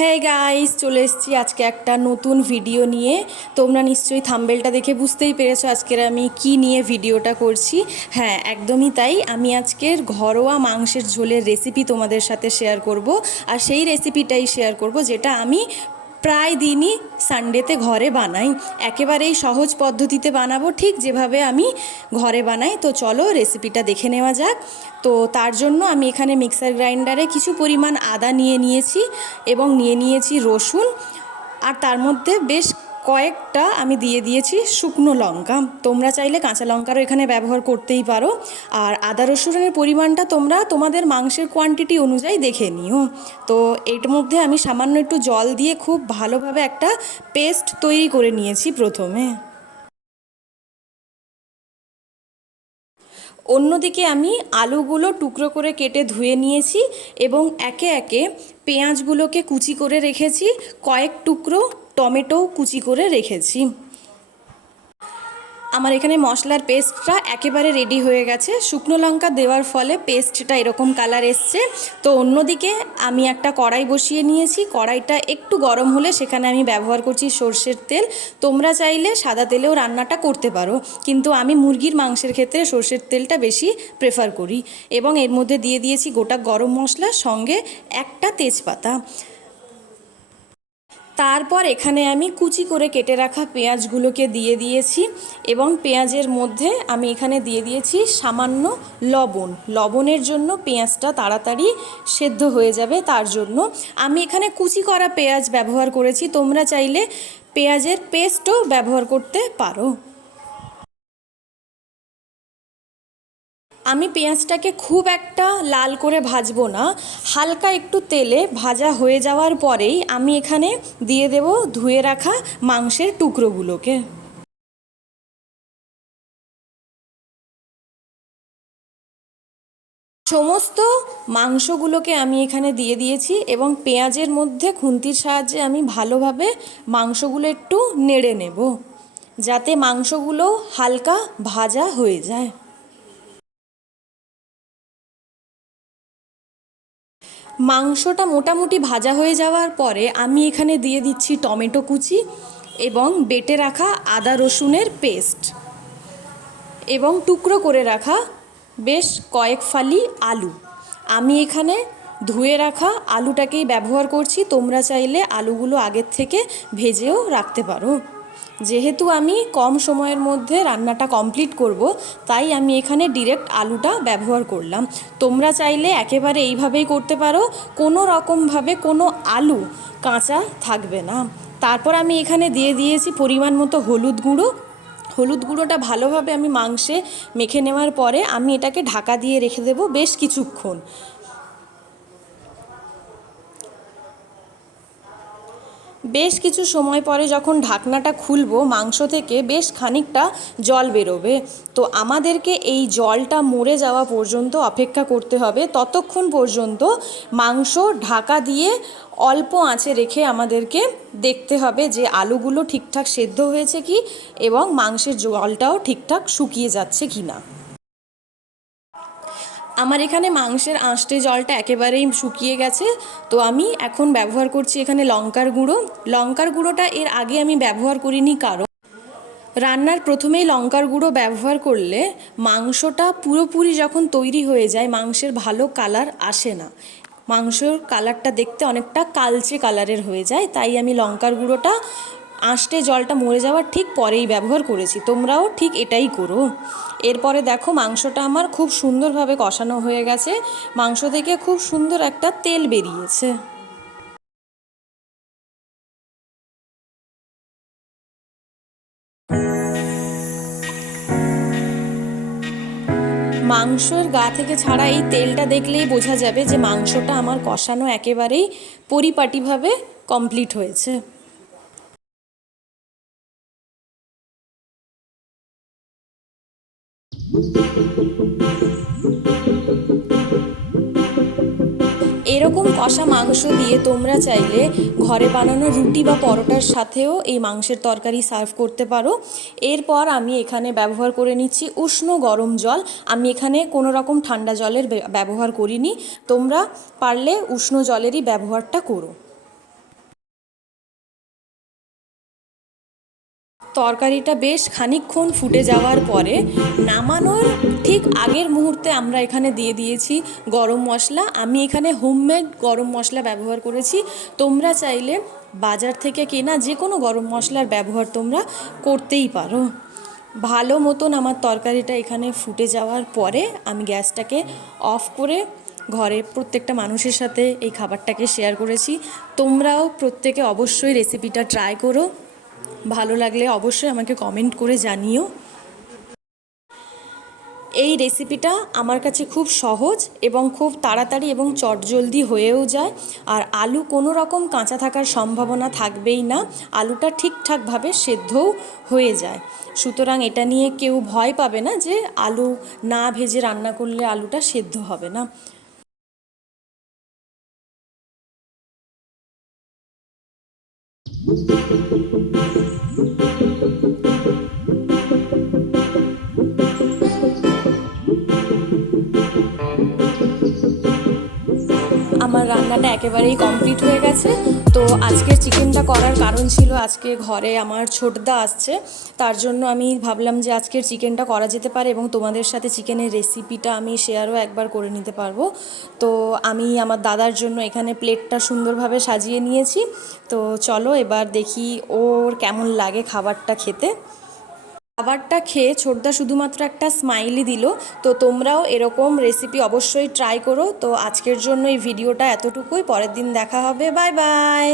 হ্যাঁ গাইস, চলে এসেছি আজকে একটা নতুন ভিডিও নিয়ে। তোমরা নিশ্চয়ই থাম্বনেলটা দেখে বুঝতেই পেরেছো আজকের আমি কি নিয়ে ভিডিওটা করছি। হ্যাঁ, একদমই তাই। আমি আজকের ঘরোয়া মাংসের ঝোলের রেসিপি তোমাদের সাথে শেয়ার করব। আর সেই রেসিপিটাই শেয়ার করব যেটা আমি প্রায় দিনই সানডেতে ঘরে বানাই। একেবারেই সহজ পদ্ধতিতে বানাবো, ঠিক যেভাবে আমি ঘরে বানাই। তো চলো রেসিপিটা দেখে নেওয়া যাক। তো তার জন্য আমি এখানে মিক্সার গ্রাইন্ডারে কিছু পরিমাণ আদা নিয়ে নিয়েছি এবং নিয়ে নিয়েছি রসুন। আর তার মধ্যে বেশ কয়েকটা আমি দিয়ে দিয়েছি শুকনো লঙ্কা। তোমরা চাইলে কাঁচা লঙ্কারও এখানে ব্যবহার করতেই পারো। আর আদা রসুনের পরিমাণটা তোমরা তোমাদের মাংসের কোয়ান্টিটি অনুযায়ী দেখে নিও। তো এর মধ্যে আমি সামান্য একটু জল দিয়ে খুব ভালোভাবে একটা পেস্ট তৈরি করে নিয়েছি প্রথমে। অন্যদিকে আমি আলুগুলো টুকরো করে কেটে ধুয়ে নিয়েছি এবং একে একে পেঁয়াজগুলোকে কুচি করে রেখেছি, কয়েক টুকরো টমেটোও কুচি করে রেখেছি। আমার এখানে মশলার পেস্টটা একেবারে রেডি হয়ে গেছে। শুকনো লঙ্কা দেওয়ার ফলে পেস্টটা এরকম কালার এসছে। তো অন্যদিকে আমি একটা কড়াই বসিয়ে নিয়েছি। কড়াইটা একটু গরম হলে সেখানে আমি ব্যবহার করছি সর্ষের তেল। তোমরা চাইলে সাদা তেলেও রান্নাটা করতে পারো, কিন্তু আমি মুরগির মাংসের ক্ষেত্রে সর্ষের তেলটা বেশি প্রেফার করি। এবং এর মধ্যে দিয়ে দিয়েছি গোটা গরম মশলা, সঙ্গে একটা তেজপাতা। তারপর এখানে আমি কুচি করে কেটে রাখা পেঁয়াজগুলোকে দিয়ে দিয়েছি এবং পেঁয়াজের মধ্যে আমি এখানে দিয়ে দিয়েছি সামান্য লবণ। লবণের জন্য পেঁয়াজটা তাড়াতাড়ি সেদ্ধ হয়ে যাবে, তার জন্য আমি এখানে কুচি করা পেঁয়াজ ব্যবহার করেছি। তোমরা চাইলে পেঁয়াজের পেস্টও ব্যবহার করতে পারো। আমি পেঁয়াজটাকে খুব একটা লাল করে ভাজবো না, হালকা একটু তেলে ভাজা হয়ে যাওয়ার পরেই আমি এখানে দিয়ে দেব ধুয়ে রাখা মাংসের টুকরোগুলোকে। সমস্ত মাংসগুলোকে আমি এখানে দিয়ে দিয়েছি এবং পেঁয়াজের মধ্যে খুন্তির সাহায্যে আমি ভালোভাবে মাংসগুলো একটু নেড়ে নেব, যাতে মাংসগুলো হালকা ভাজা হয়ে যায়। মাংসটা মোটামুটি ভাজা হয়ে যাওয়ার পরে আমি এখানে দিয়ে দিচ্ছি টমেটো কুচি এবং বেটে রাখা আদা রসুনের পেস্ট এবং টুকরো করে রাখা বেশ কয়েক ফালি আলু। আমি এখানে ধুয়ে রাখা আলুটাকেই ব্যবহার করছি। তোমরা চাইলে আলুগুলো আগের থেকে ভেজেও রাখতে পারো। যেহেতু আমি কম সময়ের মধ্যে রান্নাটা কমপ্লিট করব, তাই আমি এখানে ডিরেক্ট আলুটা ব্যবহার করলাম। তোমরা চাইলে একেবারে এইভাবেই করতে পারো, কোনো রকমভাবে কোনো আলু কাঁচা থাকবে না। তারপর আমি এখানে দিয়ে দিয়েছি পরিমাণ মতো হলুদ গুঁড়ো। হলুদ গুঁড়োটা ভালোভাবে আমি মাংসে মেখে নেওয়ার পরে আমি এটাকে ঢাকা দিয়ে রেখে দেবো বেশ কিছুক্ষণ। বেশ কিছু সময় পরে যখন ঢাকনাটা খুলবো, মাংস থেকে বেশ খানিকটা জল বেরোবে। তো আমাদেরকে এই জলটা মরে যাওয়া পর্যন্ত অপেক্ষা করতে হবে। ততক্ষণ পর্যন্ত মাংস ঢাকা দিয়ে অল্প আঁচে রেখে আমাদেরকে দেখতে হবে যে আলুগুলো ঠিকঠাক সেদ্ধ হয়েছে কি এবং মাংসের জলটাও ঠিকঠাক শুকিয়ে যাচ্ছে কি না। আমার এখানে মাংসের আঁশটে জলটা একেবারেই শুকিয়ে গেছে। তো আমি এখন ব্যবহার করছি এখানে লঙ্কার গুঁড়ো। লঙ্কার গুঁড়োটা এর আগে আমি ব্যবহার করিনি, কারণ রান্নার প্রথমেই লঙ্কার গুঁড়ো ব্যবহার করলে মাংসটা পুরোপুরি যখন তৈরি হয়ে যায় মাংসের ভালো কালার আসে না। মাংসর কালারটা দেখতে অনেকটা কালচে কালারের হয়ে যায়, তাই আমি লঙ্কার গুঁড়োটা আঁশটে জলটা মরে যাওয়ার ঠিক পরেই ব্যবহার করেছি। তোমরাও ঠিক এটাই করো। এরপরে দেখো মাংসটা আমার খুব সুন্দরভাবে কষানো হয়ে গেছে। মাংস থেকে খুব সুন্দর একটা তেল বেরিয়েছে। মাংসের গা থেকে ছাড়া এই তেলটা দেখলেই বোঝা যাবে যে মাংসটা আমার কষানো একেবারেই পরিপাটিভাবে কমপ্লিট হয়েছে। এরকম কষা মাংস দিয়ে তোমরা চাইলে ঘরে বানানো রুটি বা পরোটার সাথেও এই মাংসের তরকারি সার্ভ করতে পারো। এরপর আমি এখানে ব্যবহার করে নিচ্ছি উষ্ণ গরম জল। আমি এখানে কোনো রকম ঠান্ডা জলের ব্যবহার করিনি। তোমরা পারলে উষ্ণ জলেরই ব্যবহারটা করো। তরকারিটা বেশ খানিকক্ষণ ফুটে যাওয়ার পরে নামানোর ঠিক আগের মুহূর্তে আমরা এখানে দিয়ে দিয়েছি গরম মশলা। আমি এখানে হোমমেড গরম মশলা ব্যবহার করেছি। তোমরা চাইলে বাজার থেকে কেনা যে কোনো গরম মশলার ব্যবহার তোমরা করতেই পারো। ভালো মতন আমার তরকারিটা এখানে ফুটে যাওয়ার পরে আমি গ্যাসটাকে অফ করে ঘরের প্রত্যেকটা মানুষের সাথে এই খাবারটাকে শেয়ার করেছি। তোমরাও প্রত্যেকে অবশ্যই রেসিপিটা ট্রাই করো। ভালো লাগলে অবশ্যই আমাকে কমেন্ট করে জানিও। এই রেসিপিটা আমার কাছে খুব সহজ এবং খুব তাড়াতাড়ি এবং চটজলদি হয়েও যায়। আর আলু কোনো রকম কাঁচা থাকার সম্ভাবনা থাকবেই না, আলুটা ঠিকঠাকভাবে সেদ্ধও হয়ে যায়। সুতরাং এটা নিয়ে কেউ ভয় পাবে না যে আলু না ভেজে রান্না করলে আলুটা সেদ্ধ হবে না। আমার রান্নাটা একেবারেই কমপ্লিট হয়ে গেছে। তো আজকের চিকেনটা করার কারণ ছিল আজকে ঘরে আমার ছোটদা আসছে, তার জন্য আমি ভাবলাম যে আজকের চিকেনটা করা যেতে পারে এবং তোমাদের সাথে চিকেনের রেসিপিটা আমি শেয়ারও একবার করে নিতে পারবো। তো আমি আমার দাদার জন্য এখানে প্লেটটা সুন্দরভাবে সাজিয়ে নিয়েছি। তো চলো এবার দেখি ওর কেমন লাগে খাবারটা খেতে। খাবারটা খেয়ে ছোটদা শুধুমাত্র একটা স্মাইলি দিল। তো তোমরাও এরকম রেসিপি অবশ্যই ট্রাই করো। তো আজকের জন্য এই ভিডিওটা এতটুকুই, পরের দিন দেখা হবে, বাই বাই।